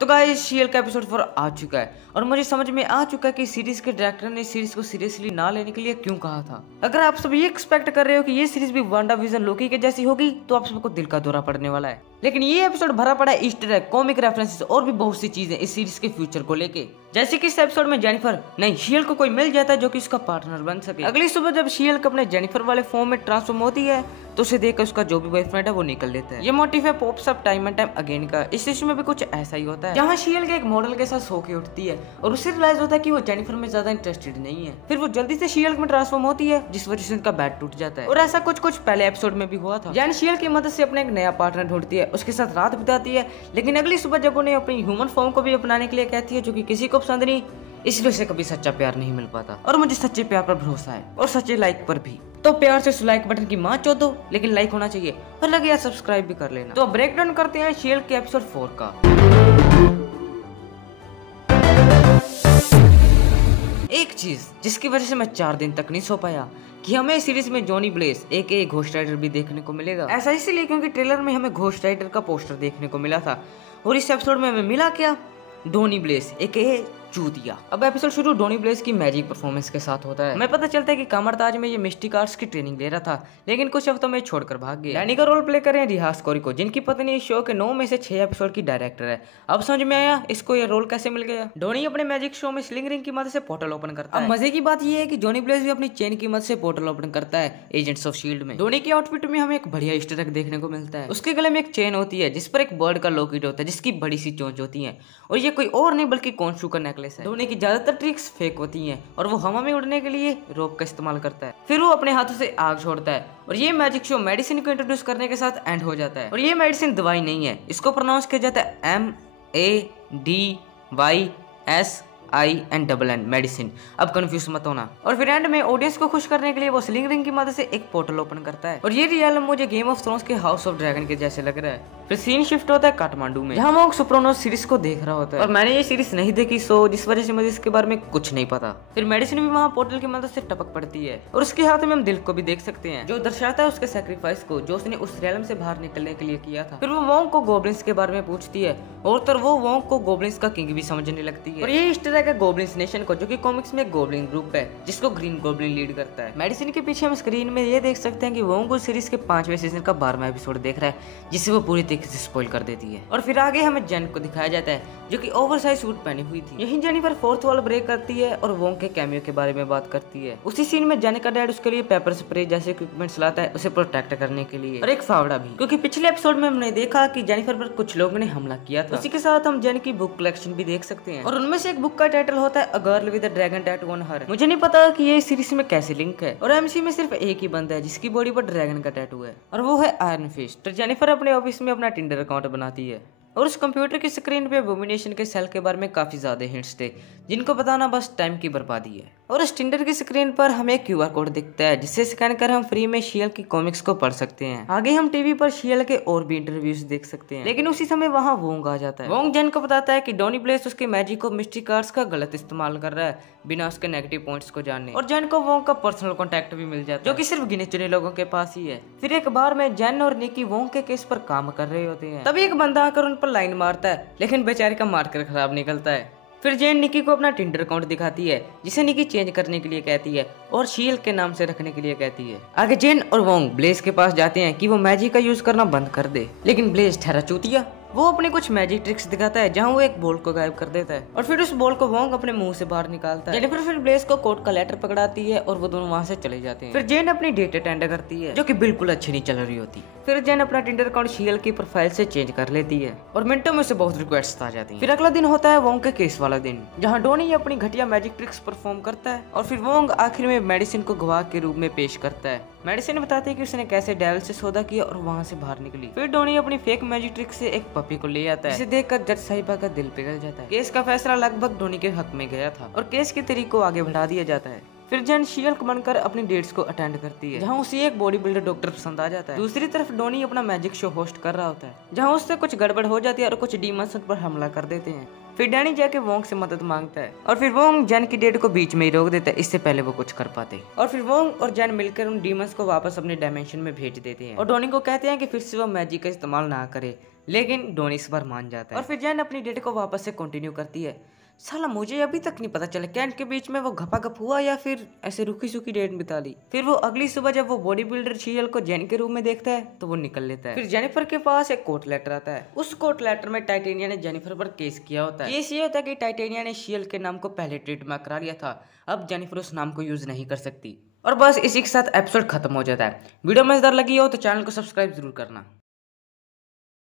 तो guys serial का episode 4 आ चुका है और मुझे समझ में आ चुका है कि सीरीज के डायरेक्टर ने सीरीज को सीरियसली ना लेने के लिए क्यों कहा था। अगर आप सब ये एक्सपेक्ट कर रहे हो कि ये सीरीज भी वांडा विजन लोकी के जैसी होगी तो आप सबको दिल का दौरा पड़ने वाला है। लेकिन ये एपिसोड भरा पड़ा है ईस्टर एग, कॉमिक रेफरेंसेस और भी बहुत सी चीजें इस सीरीज के फ्यूचर को लेके। जैसे कि इस एपिसोड में जेनिफर नहीं शीयल को कोई मिल जाता है जो कि उसका पार्टनर बन सके। अगली सुबह जब शीयल अपने जेनिफर वाले फॉर्म में ट्रांसफॉर्म होती है तो उसे देखकर उसका जो भी बॉयफ्रेंड है वो निकल लेता है। ये मोटिव है pops up time and time again का। इस इशू में भी कुछ ऐसा ही होता है जहाँ शीयल के एक मॉडल के साथ सो के उठती है और उसे रियलाइज होता है कि वो जेनिफर में ज्यादा इंटरेस्टेड नहीं है। फिर वो जल्दी से शीयल में ट्रांसफॉर्म होती है जिस वजह से उनका बैट टूट जाता है। और ऐसा कुछ पहले एपिसोड में भी हुआ था। जैन शीयल की मदद से अपने एक नया पार्टनर ढूंढती है, उसके साथ रात बिताती है, लेकिन अगली सुबह जब उन्हें अपनी ह्यूमन फॉर्म को भी अपनाने के लिए कहती है जो कि किसी को पसंद नहीं, इसलिए उसे कभी सच्चा प्यार नहीं मिल पाता। और मुझे सच्चे प्यार पर भरोसा है और सच्चे लाइक पर भी। तो प्यार से उस लाइक बटन की मां चो दो, लेकिन लाइक होना चाहिए और लगे यार सब्सक्राइब भी कर लेना। तो ब्रेक डाउन करते हैं शीयल के एपिसोड 4 का। एक चीज जिसकी वजह से मैं 4 दिन तक नहीं सो पाया कि हमें इस सीरीज में जॉनी ब्लेस एके घोस्ट राइडर भी देखने को मिलेगा। ऐसा इसलिए क्योंकि ट्रेलर में हमें घोस्ट राइडर का पोस्टर देखने को मिला था और इस एपिसोड में हमें मिला क्या, डोनी ब्लेस एके चूतिया। अब एपिसोड शुरू डोनी ब्लेस की मैजिक परफॉर्मेंस के साथ होता है। हमें पता चलता है कि कामरताज में ये मिस्टिक आर्ट्स की ट्रेनिंग ले रहा था, लेकिन कुछ हफ्तों में छोड़कर भाग गया। डैनी का रोल प्ले कर रहे हैं रिहास कोरिको, जिनकी पत्नी इस शो के 9 में से 6 एपिसोड की डायरेक्टर है। अब समझ में आया इसको ये रोल कैसे मिल गया। डोनी अपने मैजिक शो में स्लिंग रिंग की मदद से पोर्टल ओपन करता है। अब मजे की बात यह है कि जॉनी ब्लेस भी अपनी चेन की मदद से पोर्टल ओपन करता है एजेंट्स ऑफ शील्ड में। डोनी की आउटफिट में हमें एक बढ़िया ईस्टर एग देखने को मिलता है। उसके गले में एक चेन होती है जिस पर एक बर्ड का लॉकेट होता है जिसकी बड़ी सी चोंच होती है, और ये कोई और नहीं बल्कि कॉन्शू का नेकलेस है। डोनी की ज्यादातर ट्रिक्स फेक होती हैं और वो हवा में उड़ने के लिए रोप का इस्तेमाल करता है। फिर वो अपने हाथों से आग छोड़ता है और ये मैजिक शो मेडिसिन को इंट्रोड्यूस करने के साथ एंड हो जाता है। और ये मेडिसिन दवाई नहीं है, इसको प्रोनाउंस किया जाता है MEDYSIN मेडिसिन। अब कंफ्यूज मत होना। और फिर एंड में ऑडियंस को खुश करने के लिए वो स्लिंग रिंग की मदद से एक पोर्टल ओपन करता है और ये रियल मुझे गेम ऑफ थ्रोन्स के हाउस ऑफ ड्रैगन के जैसे लग रहा है। फिर सीन शिफ्ट होता है काठमांडू में जहाँ वो सुप्रोनोस सीरीज को देख रहा होता है और मैंने ये सीरीज नहीं देखी सो जिस वजह से मुझे इसके बारे में कुछ नहीं पता। फिर मेडिसिन भी वहाँ पोर्टल की मदद से टपक पड़ती है और उसके हाथ में हम दिल को भी देख सकते हैं जो दर्शाता है उसके सैक्रिफाइस को जो उसने उस रेलम से बाहर निकलने के लिए किया था। फिर वो वोंग को गोब्लिन्स के बारे में पूछती है और तो वो वोंग को गोब्लिन्स का किंग भी समझने लगती है। और ये ईस्टर एग है गोब्लिन्स नेशन को, जो कि कॉमिक्स में गोब्लिन ग्रुप है जिसको ग्रीन गोब्लिन लीड करता है। मेडिसिन के पीछे हम स्क्रीन में ये देख सकते हैं कि वोंग उस सीरीज के 5वें सीजन का 12वां एपिसोड देख रहा है जिसे वो पूरी तरीके से स्पॉइल कर देती है। और फिर आगे हमें जेन को दिखाया जाता है जो कि ओवरसाइज सूट पहनी हुई थी। यही जेनिफर फोर्थ वॉल ब्रेक करती है और वोंग के कैमियो के बारे में बात करती है। उसी सीन में जेन का डैड उसके लिए पेपर स्प्रे जैसे इक्विपमेंट्स लाता है उसे प्रोटेक्ट करने के लिए और एक फावड़ा भी, क्योंकि पिछले एपिसोड में हमने देखा कि जेनिफर पर कुछ लोगों ने हमला किया था। उसी के साथ हम जेन की बुक कलेक्शन भी देख सकते हैं और उनमें से एक बुक का टाइटल होता है a girl with a dragon tattoo on her. मुझे नहीं पता कि ये सीरीज में कैसे लिंक है। और एमसी में सिर्फ एक ही बंदा है जिसकी बॉडी पर ड्रैगन का टैटू है और वो है आयरन फिस्ट। तो जेनिफर अपने ऑफिस में अपना टिंडर अकाउंट बनाती है और उस कंप्यूटर की स्क्रीन पे एबोमिनेशन के सेल के बारे में काफी ज्यादा हिंट्स थे जिनको बताना बस टाइम की बर्बादी है। और उस टिंडर की स्क्रीन पर हमें एक क्यूआर कोड दिखता है जिसे स्कैन कर हम फ्री में शीयल की कॉमिक्स को पढ़ सकते हैं। आगे हम टीवी पर शीयल के और भी इंटरव्यूज देख सकते हैं, लेकिन उसी समय वहाँ वोंग आ जाता है। वोंग जेन को बताता है कि डोनी ब्लेस उसके मैजिक और मिस्टिक आर्ट्स का गलत इस्तेमाल कर रहा है बिना उसके नेगेटिव पॉइंट्स को जानने। और जेन को वोंग का पर्सनल कॉन्टैक्ट भी मिल जाता है जो कि सिर्फ गिने चुने लोगों के पास ही है। फिर एक बार में जेन और निकी वोंग के केस पर काम कर रहे होते हैं, तभी एक बंदा आकर उन पर लाइन मारता है, लेकिन बेचारे का मार्कर खराब निकलता है। फिर जेन निकी को अपना टिंडर अकाउंट दिखाती है जिसे निकी चेंज करने के लिए कहती है और शील के नाम से रखने के लिए कहती है। आगे जेन और वोंग ब्लेज के पास जाते हैं कि वो मैजिक का यूज करना बंद कर दे, लेकिन ब्लेज ठहरा चूतिया वो अपने कुछ मैजिक ट्रिक्स दिखाता है जहाँ वो एक बॉल को गायब कर देता है और फिर उस बॉल को वोंग अपने मुंह से बाहर निकालता है। जेनिफर फिर ब्लेज को कोर्ट का लेटर पकड़ाती है और वो दोनों वहाँ से चले जाते हैं। फिर जेन अपनी डेट अटेंड करती है जो कि बिल्कुल अच्छी नहीं चल रही होती। फिर जेन अपना टिंडर अकाउंट शीयल की प्रोफाइल से चेंज कर लेती है और मिनटों में उसे बहुत रिक्वेस्ट आ जाती है। फिर अगला दिन होता है वोंग के केस वाला दिन जहाँ डोनी अपनी घटिया मैजिक ट्रिक्स परफॉर्म करता है और फिर वोंग आखिर में मेडिसिन को गवाह के रूप में पेश करता है। मेडिसिन बताती है कि उसने कैसे डेविल से सौदा किया और वहाँ से बाहर निकली। फिर डोनी अपनी फेक मैजिक ट्रिक से एक पपी को ले आता है जिसे देखकर जज साहिबा का दिल पिघल जाता है। केस का फैसला लगभग डोनी के हक में गया था और केस की तारीख को आगे बढ़ा दिया जाता है। फिर जेन शीयल बनकर अपनी डेट्स को अटेंड करती है जहाँ उसे एक बॉडी बिल्डर डॉक्टर पसंद आ जाता है। दूसरी तरफ डोनी अपना मैजिक शो होस्ट कर रहा होता है जहाँ उससे कुछ गड़बड़ हो जाती है और कुछ डीमंस उन पर हमला कर देते हैं। फिर डैनी जाके वोंग से मदद मांगता है और फिर वोंग जेन की डेट को बीच में ही रोक देता है इससे पहले वो कुछ कर पाते। और फिर वोंग और जेन मिलकर उन डीमंस को वापस अपने डायमेंशन में भेज देते हैं और डोनी को कहते हैं कि फिर से वो मैजिक का इस्तेमाल ना करे लेकिन डॉन इस बार मान जाता है और फिर जैन अपनी डेट को वापस से कंटिन्यू करती है। साला मुझे अभी तक नहीं पता चला क्या इनके बीच में वो घपाघप हुआ या फिर ऐसे रुखी सुखी डेट बिता ली। फिर वो अगली सुबह जब वो बॉडी बिल्डर शीयल को जेन के रूम में देखता है तो वो निकल लेता है। फिर जेनिफर के पास एक कोर्ट लेटर आता है। उस कोर्ट लेटर में टाइटेनिया ने जेनिफर पर केस किया होता है। केस ये होता है कि टाइटेनिया ने शीयल के नाम को पहले ट्रेडमार्क करा लिया था, अब जेनिफर उस नाम को यूज नहीं कर सकती। और बस इसी के साथ एपिसोड खत्म हो जाता है। वीडियो मजेदार लगी हो तो चैनल को सब्सक्राइब जरूर करना।